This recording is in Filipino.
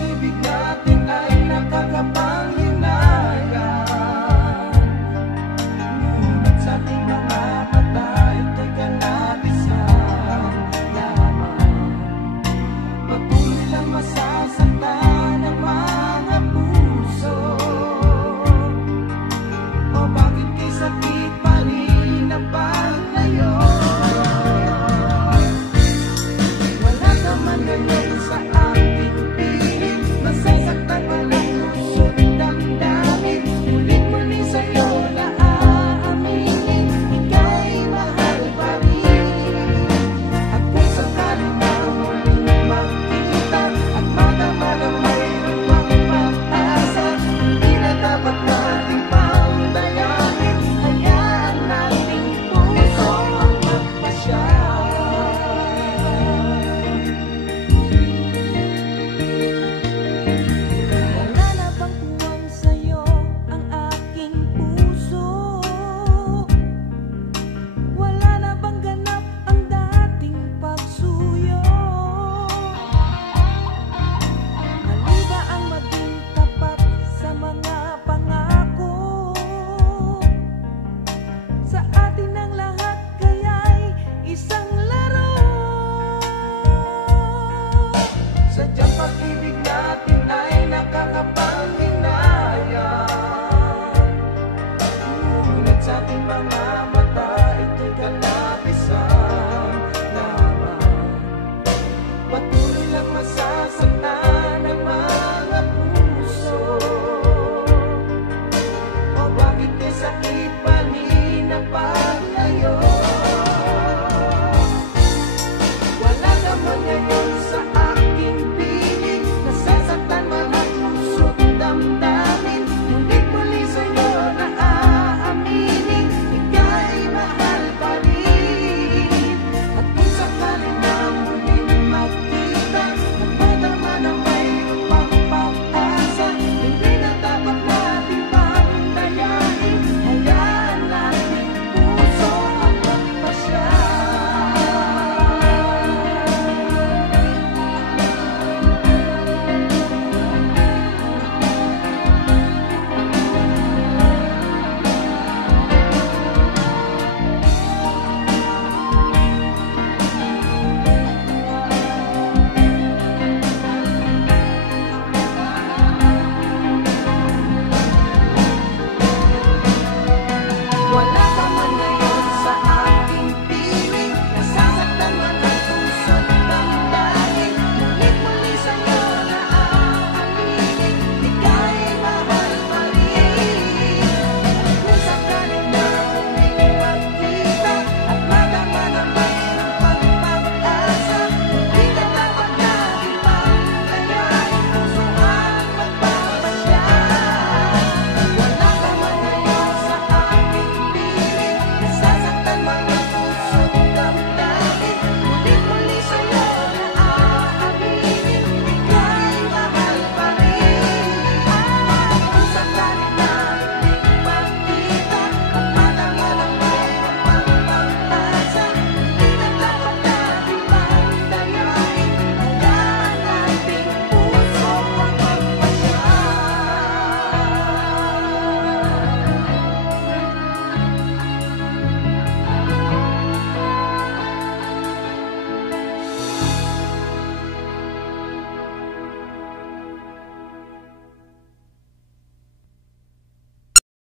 pag-ibig natin ay nakakapanghinayang, ngunit sa ating mga mata ito'y kalabisan lamang. Patuloy lang masasaktan ang mga puso. O bakit kay sakit pa rin ang paglayo? Wala ka man ngayon sa aking piling, masasaktan walang lusot damdamin. Ulit-muli sa'yo na aaminin, ika'y mahal pa rin. At kung sakaling na muling magkita at madama na mayroon pang pag-asa, hindi na dapat nating pangdayain, hayaan nating puso ang magpasya. Wala na bang puwang sa'yo ang aking puso? Wala na bang ganap ang dating pagsuyo? Mali ba ang maging tapat sa mga pangako? Sa atin ang lahat kaya'y isang laro. Sadyang pag-ibig natin ay nakakapanghinayang, ngunit sa ating mga mata ito'y kalabisan lamang. Patuloy lang masasaktan